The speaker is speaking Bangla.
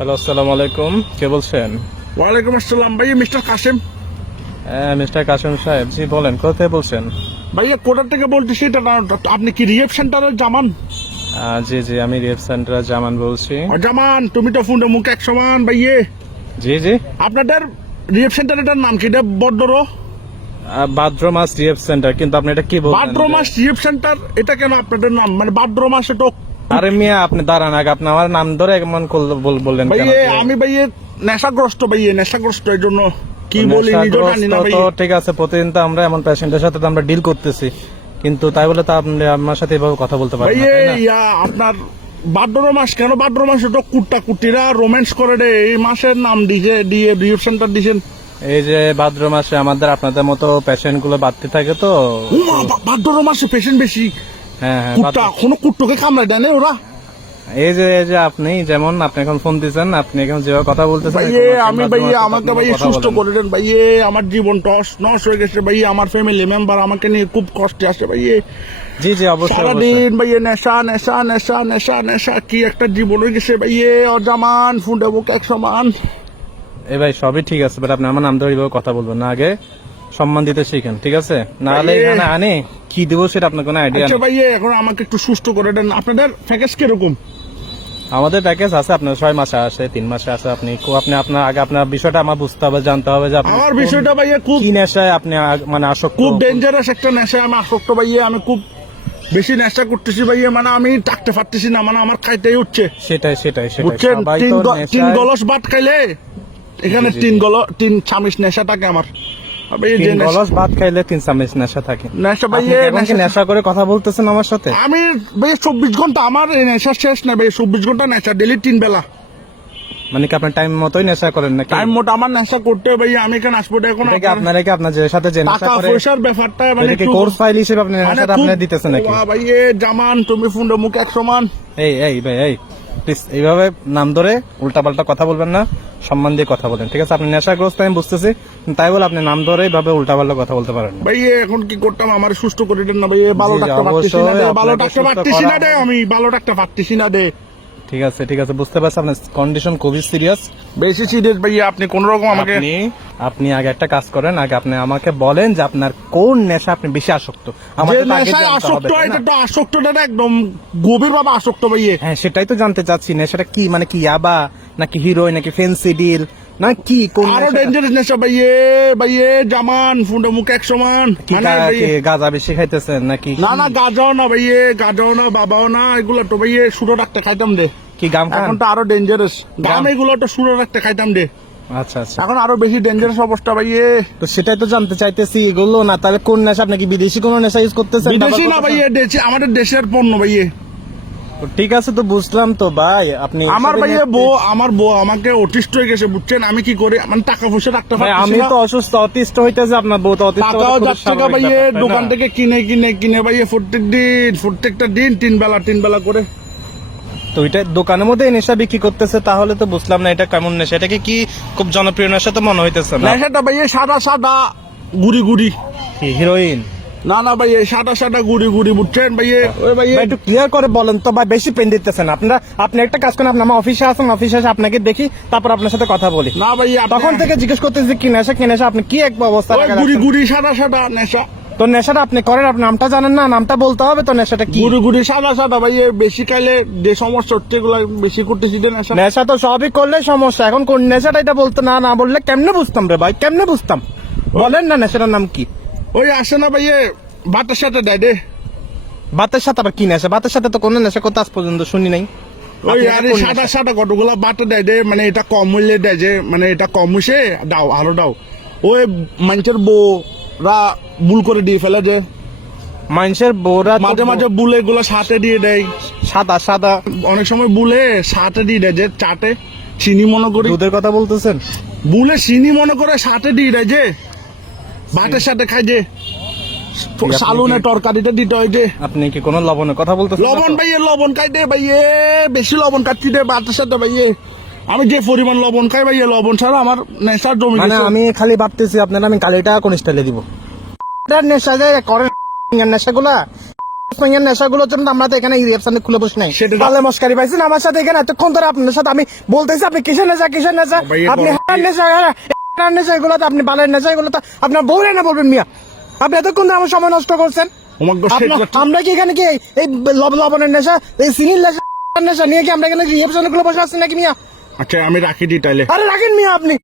হ্যালো, আসসালামু আলাইকুম। কে বলছেন? ওয়ালাইকুম আসসালাম ভাইয়া, মিস্টার কাসেম। হ্যাঁ, মিস্টার কাসেম সাহেব, জি বলেন, কোথায় বলছেন? ভাইয়া কোথা থেকে বলতেছি এটা আপনি কি রিহেব সেন্টারের জামান? জি জি, আমি রিহেব সেন্টার জামান বলছি। জামান, তুমি তো ফোনটা মুখ এক সমান ভাইয়ে। জি জি, আপনাদের রিহেব সেন্টারের নাম কি? এটা বড্ডর ভাদ্রমাস রিহেব সেন্টার, কিন্তু আপনি এটা কি বলছেন? ভাদ্রমাস রিহেব সেন্টার, এটা কেন আপনাদের নাম? মানে ভাদ্রমাস এটা? আরে মিয়া, আপনি দাঁড়ান আগে, আপনি আমার নাম ধরে এমন বললেন কেন? ভাইয়ে আমি ভাইয়ে নেশাগ্রস্ত, ভাইয়ে নেশাগ্রস্ত, এই জন্য কি বলি নিজেও জানি না ভাই। তো ঠিক আছে, প্রতিদিন তো আমরা এমন পেশেন্টের সাথে তো আমরা ডিল করতেছি, কিন্তু তাই বলে তো আপনি আমার সাথে এভাবে কথা বলতে পারেন না, ভাইয়ে তাই না? আপনার ভাদ্র মাস কেন? ভাদ্র মাসে তো কুট্টা কুটিরা রোম্যান্স করে রে, এই মাসের নাম দিয়ে রিহেব সেন্টার দিয়েছেন। এই যে ভাদ্র মাসে আমাদের আপনাদের মতো পেশেন্ট গুলো বাড়তে থাকে তো। ভাদ্র মাসে পেশেন্ট বেশি। হ্যাঁ হ্যাঁ, কুট্টা কোনো কুট্টোকে কামড়ায় দেয় না ওরা? এই যে আপনি যেমন আপনি এখন ফোন দিচ্ছেন, আপনি এখন যেভাবে কথা বলতেছেন, ভাইয়ে আমি ভাইয়ে আমাকে ভাইয়ে সুস্থ করে দেন ভাইয়ে। আমার জীবনটা নষ্ট হয়ে গেছে ভাইয়ে, আমার ফ্যামিলি মেম্বার আমাকে নিয়ে খুব কষ্টে আছে ভাইয়ে। জি জি, অবশ্যই অবশ্যই। সারাদিন ভাইয়ে নেশা নেশা নেশা নেশা নেশা, কি একটা জীবন হয়ে গেছে ভাইয়ে। অজামান ফুন্ডে বুক এক সমান। এই ভাই, সবই ঠিক আছে, বাট আপনি আমার নাম ধরে এইভাবে কথা বলবেন না, আগে সম্মান দিতে শিখেন, ঠিক আছে? না হলে ভাইয়ে। এখানে আনে কি দেবো সেটা আপনার কোনো আইডিয়া আচ্ছা নেই। ভাইয়ে, এখন আমাকে একটু সুস্থ করে দেন। আপনাদের প্যাকেজ কিরকম? আমাদের প্যাকেজ আছে, আপনার 6 মাসে আসে, 3 মাসে আসে। আপনি আপনার আগে আপনার বিষয়টা আমার বুঝতে হবে, জানতে হবে যে আপনি আমার বিষয়টা ভাইয়ে খুব কি নেশায় আপনি মানে আসক্ত। খুব ডেঞ্জারাস একটা নেশা আমি আসক্ত ভাইয়ে। আমি খুব বেশি নেশা করতেছি ভাইয়ে, মানে আমি থাকতে পারতেছি না, মানে আমার খাইতেই উঠছে। সেটাই সেটাই সেটাই, বুঝছেন, সবাই তো তিন নেশায়। গলস ভাত খাইলে এখানে জি, জি, তিন চামিচ নেশা থাকে আমার। আবে এই যে 3 গলস ভাত খাইলে 3 চামচ নেশা থাকে। নেশা আপনি ভাইয়ে, কি এখন কি নেশা করে কথা বলতেছেন আমার সাথে? আমি ভাই 24 ঘন্টা আমার এই নেশা শেষ না ভাই। 24 ঘন্টা নেশা, ডেলি 3 বেলা। মানে কি আপনার টাইম মতোই নেশা করেন নাকি? টাইম মোটা আমার নেশা করতে ভাই। আমি এখানে আসবো এখন এটা কি আপনার যে সাথে যে নেশা টাকা করে, পয়সার ব্যাপারটা মানে এটা কি একটু কোর্স ফাইল হিসেবে আপনি মানে নেশাটা খুব- আপনি দিতেছেন নাকি? বাহ ভাইয়ে জামান, তুমি ফোনটা মুখ এক সমান। এই ভাই, প্লিজ এইভাবে নাম ধরে উল্টাপাল্টা কথা বলবেন না, সম্মান দিয়ে কথা বলেন, ঠিক আছে? আপনি নেশাগ্রস্ত আমি বুঝতেছি, কিন্তু তাই বলে আপনি নাম ধরে এইভাবে উল্টাপাল্টা কথা বলতে পারেন না। ভাইয়ে এখন কি করতাম? আমার সুস্থ করে দেন না ভাইয়ে। ভালো জি, জি, ডাক্তার পাচ্ছি না অবশ্যই দে, ভালো আপনাকে ডাক্তার সুস্থ পাচ্ছি না করা দে, আমি ভালো ডাক্তার পাচ্ছি না দে। ঠিক আছে, বুঝতে পারছি আপনার কন্ডিশন খুবই সিরিয়াস। বেশি সিরিয়াস ভাইয়া, আপনি কোন রকম আমাকে আপনি আগে একটা কাজ করেন, আগে আপনি আমাকে বলেন যে আপনার কোন নেশা আপনি বেশি আসক্ত। যে আমাকে তো আগে নেশায় জানতে হবে, আসক্ত, তাই না? এটা তো আসক্তটা একদম গভীর ভাবে আসক্ত ভাইয়ে। হ্যাঁ, সেটাই তো জানতে চাচ্ছি, নেশাটা কি? মানে কি ইয়াবা নাকি হিরোইন নাকি ফেন্সিডিল না কি? কোন আরো নেশাটা? ডেঞ্জারাস নেশা ভাইয়ে। ভাইয়ে জামান, ফুন্ডা মুখ এক সমান। কি মানে ভাইয়ে, গাঁজা বেশি খাইতেছেন নাকি? না না গাজাও না ভাইয়ে, গাজাও না, বাবাও না, এগুলো তো ভাইয়ে সুরো ডাক্তার খাইতাম দে। কি গাম খান? এখন তো আরো ডেঞ্জারাস গাম, এগুলো তো সুরো ডাক্তার খাইতাম দে। আচ্ছা, এখন আরো বেশি ডেঞ্জারাস অবস্থা ভাইয়ে। তো সেটাই তো জানতে চাইতেছি, এগুলো না তাহলে কোন নেশা? আপনি কি বিদেশি কোন নেশা ইউজ করতেছেন? বিদেশি না ব্যবহার ভাইয়ে, আমাদের দেশের পণ্য ভাইয়ে। করতেছেন? ঠিক আছে, তো বুঝলাম তো ভাই, আপনি আমার এসবে ভাইয়ে নিয়ে- আমার বউ আমাকে অতিষ্ঠ হয়ে গেছে, বুঝছেন? আমি কি করি? মানে টাকা পয়সা রাখতে ভাই, পারছি আমি না। তো অসুস্থ, অতিষ্ঠ হইতেছে, আপনার বউ তো অতিষ্ঠ টাকাও হওয়াটা খুবই যাচ্ছে স্বাভাবিক ভাইয়ে, ব্যাপার, তাই দোকান না? থেকে কিনে ভাইয়ে প্রত্যেকটা দিন 3 বেলা করে। তো এটা দোকানের মধ্যে এই নেশা বিক্রি করতেছে, তাহলে তো বুঝলাম না এটা কেমন নেশা। এটাকে কি খুব জনপ্রিয় নেশা তো মনে হইতেছে না? নেশাটা ভাইয়ে সাদা গুড়ি। কি হিরোইন? না ভাইয়ে, সাদা গুড়ি, বুঝছেন ভাইয়ে? ওই ভাইয়ে ভাই, একটু ক্লিয়ার করে বলেন তো ভাই, বেশি পেন দিতেছেন আপনি একটা কাজ করেন, আপনি আমার অফিসে আসেন, অফিসে এসে আপনাকে দেখি, তারপর আপনার সাথে কথা বলি। না ভাইয়ে, তখন থেকে জিজ্ঞেস করতেছি কি নেশা, আপনি কি এক অবস্থা ওই রাখা রাখছেন? গুড়ি সাদা নেশা। তো নেশাটা আপনি করেন, আপনি নামটা জানেন না? নামটা বলতে হবে তো, নেশাটা কি? গুড়ি সাদা ভাইয়ে, বেশি খাইলে যে সমস্যা হচ্ছে এগুলো বেশি করতেছি যে নেশা। নেশা তো সবই করলে সমস্যা, এখন কোন নেশাটা এটা বলতে না বললে কেমনে বুঝতাম রে ভাই, কেমনে বুঝতাম? বলেন না নেশাটার নাম কি? ওই আসে না ভাইয়ে, ভাতের সাথে দেয় দে। ভাতের সাথে আবার কি নেশা? ভাতের সাথে তো কোনো নেশা করতে আজ পর্যন্ত শুনি নাই। ওই আপনি আরে এটা কোন নেশা? সাদা কতগুলা বাটা দেয় দে, মানে এটা কম মূল্যে দেয় যে, মানে এটা কম হইছে দাও আরো দাও। ওই মানুষের বউরা ভুল করে দিয়ে ফেলে যে, মানুষের বউরা তো মাঝে বুলে এগুলো সাথে দিয়ে দেয়। সাদা অনেক সময় বুলে সাথে দিয়ে দেয় যে চাটে চিনি মনে করি, দুধের কথা বলতেছেন? বুলে চিনি মনে করে সাথে দিয়ে দেয় যে, ভাতের সাথে খাই যে, আপনি সালুনে কি- তরকারিটা দিতে হয় যে। আপনি কি কোনো লবণের কথা বলতেছেন? লবণ ভাইয়ে, লবণ খাই দে ভাইয়ে, বেশি লবণ খাচ্ছি দে ভাতের সাথে ভাইয়ে। আমি যে পরিমাণ লবণ খাই ভাইয়ে, লবণ ছাড়া আমার নেশার জমি মানে গেছে। আমি খালি ভাবতেছি আপনারা আমি কালিটা কোন স্টাইলে দিব। নেশা যে করেন নেশাগুলা নেশাগুলোর জন্য আমরা তো এখানে রিসেপশনে খুলে বসে নাই সেটা তো- তাহলে মস্কারি পাইছেন আমার সাথে এখানে এতক্ষণ ধরে আপনার সাথে আমি বলতেছি আপনি কিসের নেশা ভাই, আপনি এরপর- হারার নেশা হারার নেশা এগুলো তো আপনি বালের নেশা এগুলো তো আপনার বউরে না বলবেন মিয়া আপনি এতক্ষণ ধরে আমার সময় নষ্ট করছেন আমাকে আমরা কি এখানে কি এই লবণের নেশা এই চিনির নেশা নিয়ে কি আমরা এখানে রিসেপশনে খুলে বসে আছি নাকি মিয়া আচ্ছা আমি রাখি দিই তাইলে আরে রাখেন মিয়া আপনি